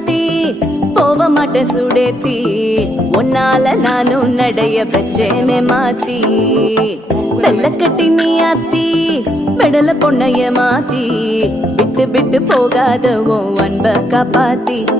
மாத்தி போக மாட்டேன் சுடேத்தி உன்னால நானும் நடைய வச்சேனே மாத்தி வெள்ள கட்டி நீ ஆத்தி பெடல பொண்ணைய மாத்தி விட்டு விட்டு போகாத உன் அன்ப காப்பாத்தி